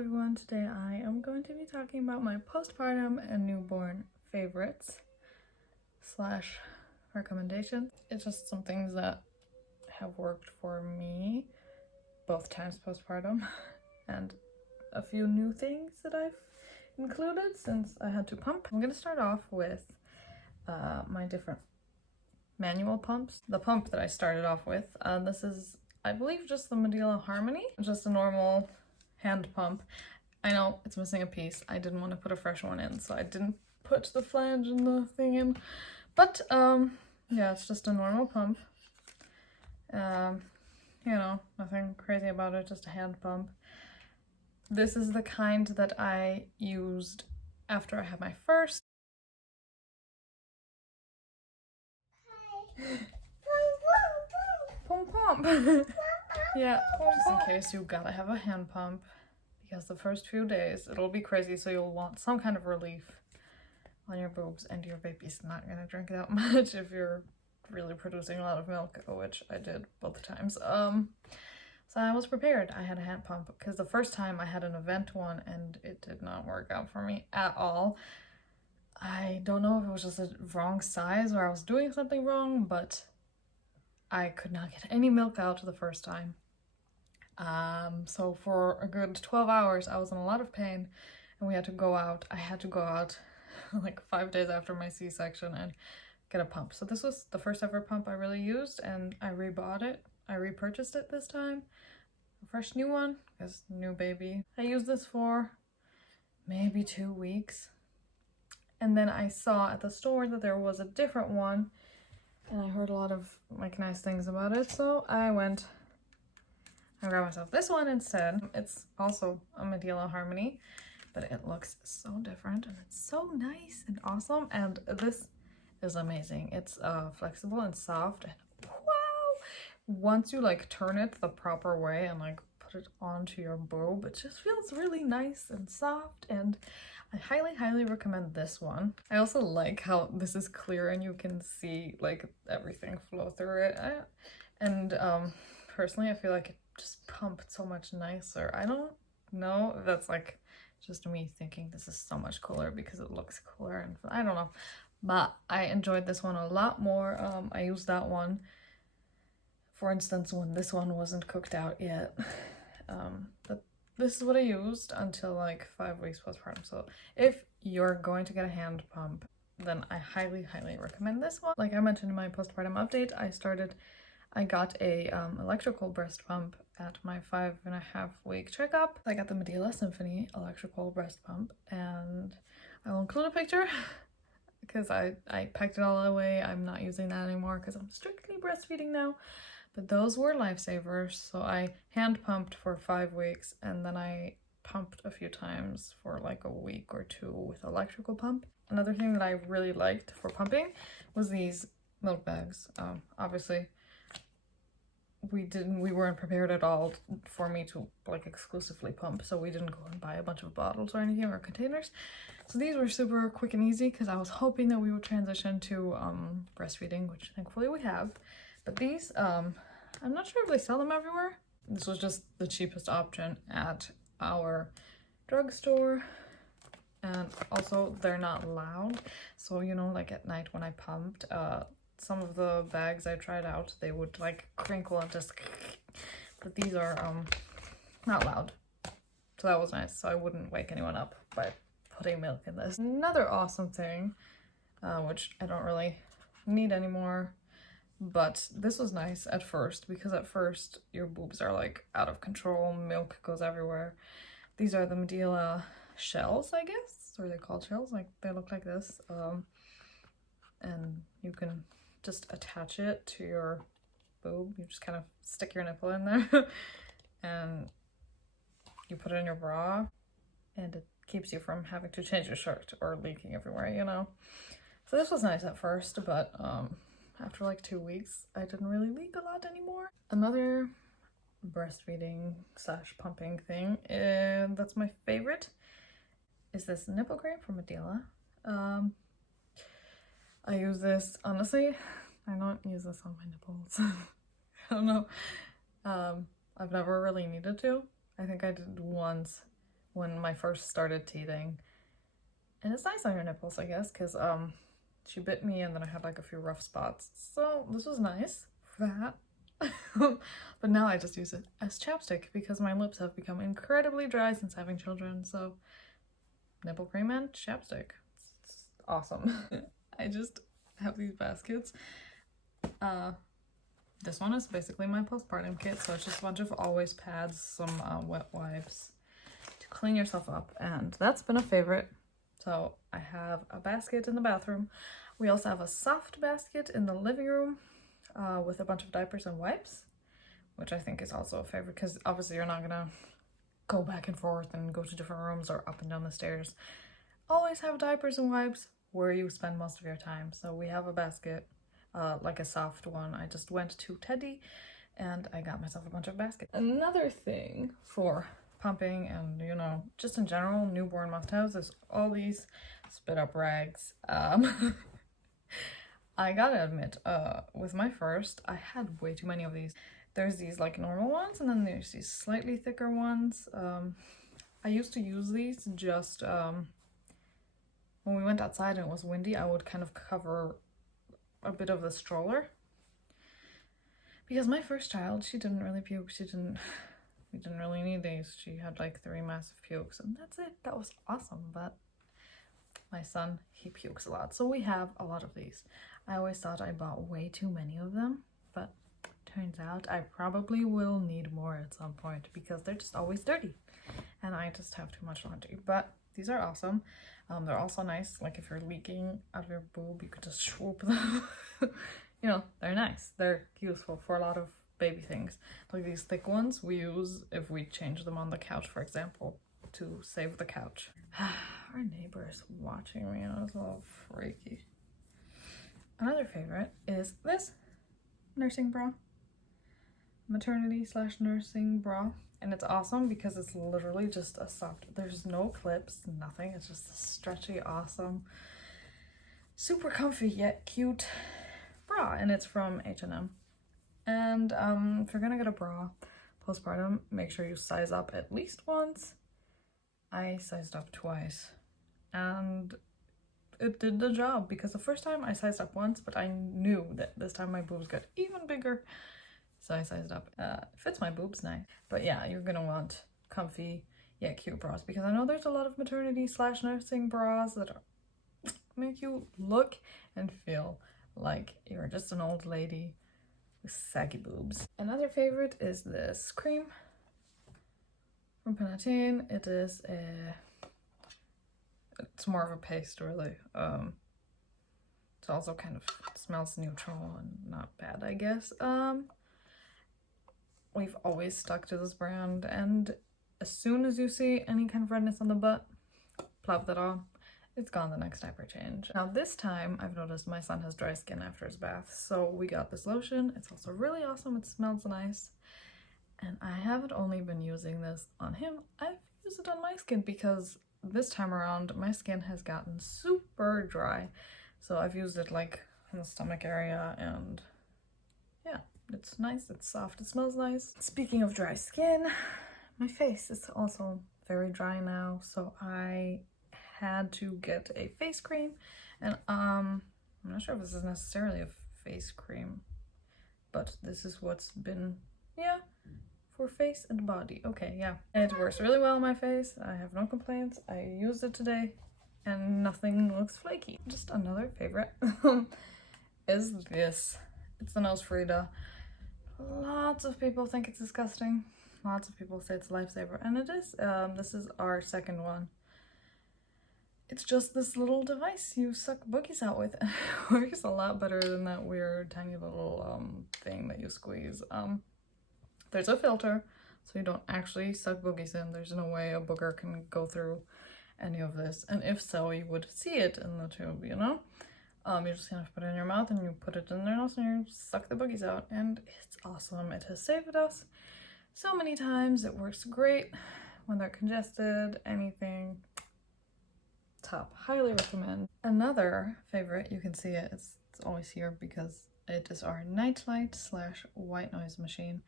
everyone, today I am going to be talking about my postpartum and newborn favorites slash recommendations. It's just some things that have worked for me both times postpartum and a few new things that I've included since I had to pump. I'm going to start off with my different manual pumps. The pump that I started off with, this is I believe just the Medela Harmony, just a normal hand pump. I know it's missing a piece. I didn't want to put a fresh one in, so I didn't put the flange and the thing in. But yeah, it's just a normal pump. You know, nothing crazy about it, just a hand pump. This is the kind that I used after I had my first. Pump pump. Yeah, just in case you gotta have a hand pump, because the first few days it'll be crazy, so you'll want some kind of relief on your boobs, and your baby's not gonna drink that much if you're really producing a lot of milk, which I did both times. So I was prepared. I had a hand pump because the first time I had an event one and it did not work out for me at all. I don't know if it was just a wrong size or I was doing something wrong, but I could not get any milk out the first time. So for a good 12 hours I was in a lot of pain and we had to go out. I had to go out like 5 days after my C-section and get a pump. So this was the first ever pump I really used, and I rebought it. I repurchased it this time. A fresh new one, because new baby. I used this for maybe 2 weeks. And then I saw at the store that there was a different one, and I heard a lot of like nice things about it, so I went and grabbed myself this one instead. It's also a Medela Harmony, but it looks so different and it's so nice and awesome, and this is amazing. It's flexible and soft, and wow! Once you like turn it the proper way and like put it onto your boob, it just feels really nice and soft, and I highly recommend this one. I also like how this is clear and you can see like everything flow through it. Personally I feel like it just pumped so much nicer. I don't know if that's like just me thinking this is so much cooler because it looks cooler, and I don't know. But I enjoyed this one a lot more. I used that one, for instance, when this one wasn't cooked out yet. But this is what I used until like 5 weeks postpartum. So if you're going to get a hand pump, then I highly recommend this one. Like I mentioned in my postpartum update, I got a electrical breast pump at my 5.5 week checkup. I got the Medela Symphony electrical breast pump, and I will include a picture because I packed it all away. I'm not using that anymore because I'm strictly breastfeeding now. But those were lifesavers. So I hand pumped for 5 weeks, and then I pumped a few times for like a week or two with electrical pump. Another thing that I really liked for pumping was these milk bags. Obviously we weren't prepared at all for me to like exclusively pump, so we didn't go and buy a bunch of bottles or anything or containers. So these were super quick and easy because I was hoping that we would transition to breastfeeding, which thankfully we have. But these, I'm not sure if they sell them everywhere. This was just the cheapest option at our drugstore. And also they're not loud. So, you know, like at night when I pumped, some of the bags I tried out, they would like crinkle and just, but these are not loud. So that was nice. So I wouldn't wake anyone up by putting milk in this. Another awesome thing, which I don't really need anymore, but this was nice at first, because at first your boobs are like out of control, milk goes everywhere. These are the Mediala Shells, I guess, or they're called shells, like they look like this. And you can just attach it to your boob. You just kind of stick your nipple in there and you put it in your bra, and it keeps you from having to change your shirt or leaking everywhere, you know. So this was nice at first, but after like 2 weeks I didn't really leak a lot anymore. Another breastfeeding slash pumping thing, and that's my favorite, is this nipple cream from Mediala. I use this, honestly, I don't use this on my nipples. I don't know. I've never really needed to. I think I did once when my first started teething. And it's nice on your nipples, I guess, because she bit me and then I had like a few rough spots. So this was nice for that. But now I just use it as chapstick because my lips have become incredibly dry since having children. So nipple cream and chapstick. It's awesome. I just have these baskets. This one is basically my postpartum kit, so it's just a bunch of always pads, some wet wipes to clean yourself up, and that's been a favorite. So I have a basket in the bathroom. We also have a soft basket in the living room with a bunch of diapers and wipes, which I think is also a favorite because obviously you're not gonna go back and forth and go to different rooms or up and down the stairs. Always have diapers and wipes where you spend most of your time. So we have a basket, like a soft one. I just went to Teddy and I got myself a bunch of baskets. Another thing for pumping and, you know, just in general, newborn must-haves is all these spit up rags. I gotta admit, with my first, I had way too many of these. There's these like normal ones and then there's these slightly thicker ones. I used to use these just when we went outside and it was windy. I would kind of cover a bit of the stroller because my first child, she didn't really puke. We didn't really need these. She had like 3 massive pukes and that's it. That was awesome. But my son, he pukes a lot, so we have a lot of these. I always thought I bought way too many of them, but turns out I probably will need more at some point because they're just always dirty and I just have too much laundry. But these are awesome. They're also nice, like if you're leaking out of your boob, you could just swoop them. You know, they're nice. They're useful for a lot of baby things. Like these thick ones we use if we change them on the couch, for example, to save the couch. Our neighbor is watching me and it's all freaky. Another favorite is this nursing bra. Maternity/nursing bra. And it's awesome because it's literally just a soft, there's no clips, nothing. It's just a stretchy, awesome, super comfy yet cute bra. And it's from H&M. And if you're gonna get a bra postpartum, make sure you size up at least once. I sized up twice and it did the job because the first time I sized up once, but I knew that this time my boobs got even bigger. So I sized up. Fits my boobs nice. But yeah, you're gonna want comfy yet cute bras because I know there's a lot of maternity/nursing bras that make you look and feel like you're just an old lady with saggy boobs. Another favorite is this cream from Penaten. It's more of a paste really. It's also kind of smells neutral and not bad, I guess. We've always stuck to this brand, and as soon as you see any kind of redness on the butt, plop that on. It's gone the next diaper change. Now this time I've noticed my son has dry skin after his bath, so we got this lotion. It's also really awesome. It smells nice. And I haven't only been using this on him, I've used it on my skin because this time around my skin has gotten super dry. So I've used it like on the stomach area and yeah, it's nice, it's soft, it smells nice. Speaking of dry skin, my face is also very dry now, so I had to get a face cream. And I'm not sure if this is necessarily a face cream, but this is what's been, yeah, for face and body. Okay, yeah. And it works really well on my face. I have no complaints. I used it today and nothing looks flaky. Just another favorite is this. It's the nose Frida. Lots of people think it's disgusting. Lots of people say it's a lifesaver, and it is. This is our second one. It's just this little device you suck boogies out with. It works a lot better than that weird tiny little thing that you squeeze. There's a filter, so you don't actually suck boogies in. There's no way a booger can go through any of this, and if so, you would see it in the tube, you know? You just kind of put it in your mouth and you put it in their nose and you suck the boogies out, and it's awesome. It has saved us so many times. It works great when they're congested, anything. Top, highly recommend. Another favorite, you can see it, it's always here because it is our Nightlight / white noise machine.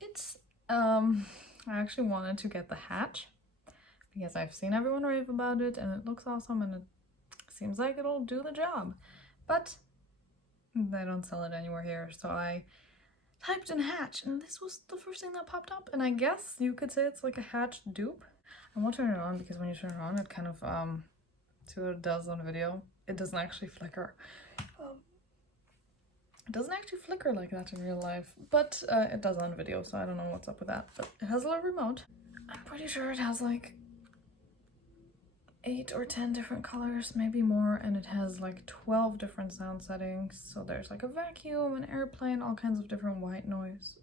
It's I actually wanted to get the hatch because I've seen everyone rave about it and it looks awesome and it seems like it'll do the job. But they don't sell it anywhere here, so I typed in Hatch and this was the first thing that popped up, and I guess you could say it's like a Hatch dupe. I won't turn it on because when you turn it on it kind of see what it does on video. It doesn't actually flicker. It doesn't actually flicker like that in real life, but it does on video, so I don't know what's up with that. But it has a little remote. I'm pretty sure it has like 8 or 10 different colors, maybe more, and it has like 12 different sound settings. So there's like a vacuum, an airplane, all kinds of different white noise.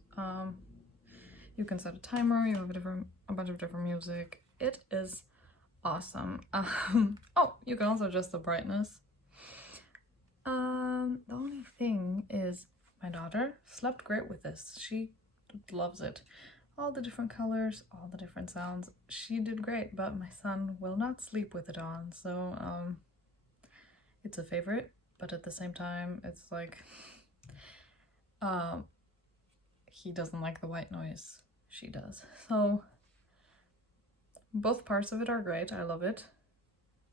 You can set a timer, you have a bunch of different music. It is awesome. Oh, you can also adjust the brightness. The only thing is my daughter slept great with this. She loves it. All the different colors, all the different sounds. She did great, but my son will not sleep with it on. So it's a favorite, but at the same time it's like he doesn't like the white noise. She does. So both parts of it are great. I love it.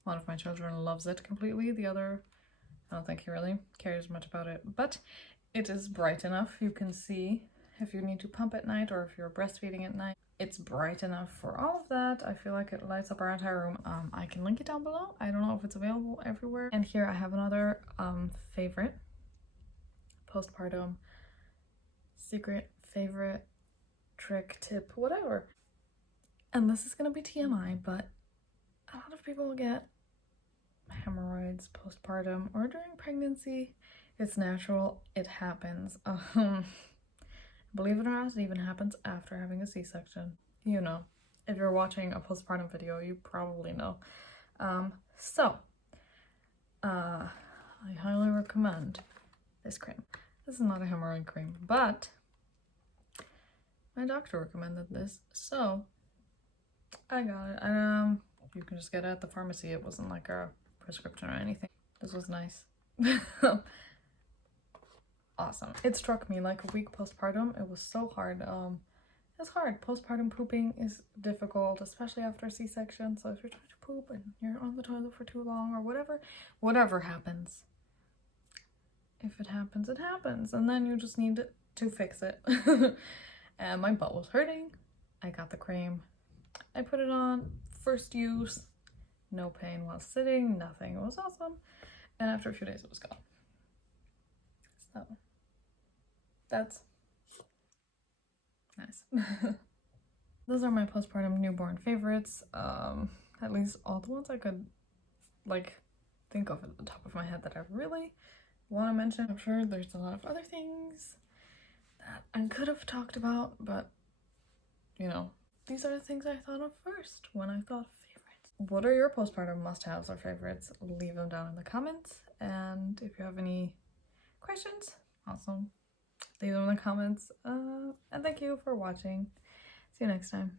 One of my children loves it completely. The other, I don't think he really cares much about it, but it is bright enough. You can see if you need to pump at night or if you're breastfeeding at night. It's bright enough for all of that. I feel like it lights up our entire room. I can link it down below. I don't know if it's available everywhere. And here I have another favorite, postpartum, secret, favorite, trick, tip, whatever. And this is gonna be TMI, but a lot of people get hemorrhoids postpartum or during pregnancy. It's natural, it happens. Believe it or not, it even happens after having a C-section. You know, if you're watching a postpartum video, you probably know. I highly recommend this cream. This is not a hemorrhoid cream, but my doctor recommended this, so I got it. And you can just get it at the pharmacy. It wasn't like a prescription or anything. This was nice. Awesome. It struck me like a week postpartum. It was so hard. It's hard. Postpartum pooping is difficult, especially after a C-section. So if you're trying to poop and you're on the toilet for too long or whatever happens. If it happens, it happens. And then you just need to fix it. And my butt was hurting. I got the cream. I put it on. First use. No pain while sitting. Nothing. It was awesome. And after a few days, it was gone. So that's nice. Those are my postpartum newborn favorites. At least all the ones I could like think of at the top of my head that I really want to mention. I'm sure there's a lot of other things that I could have talked about, but you know, these are the things I thought of first when I thought of favorites. What are your postpartum must-haves or favorites? Leave them down in the comments, and if you have any questions, also leave them in the comments. And thank you for watching. See you next time.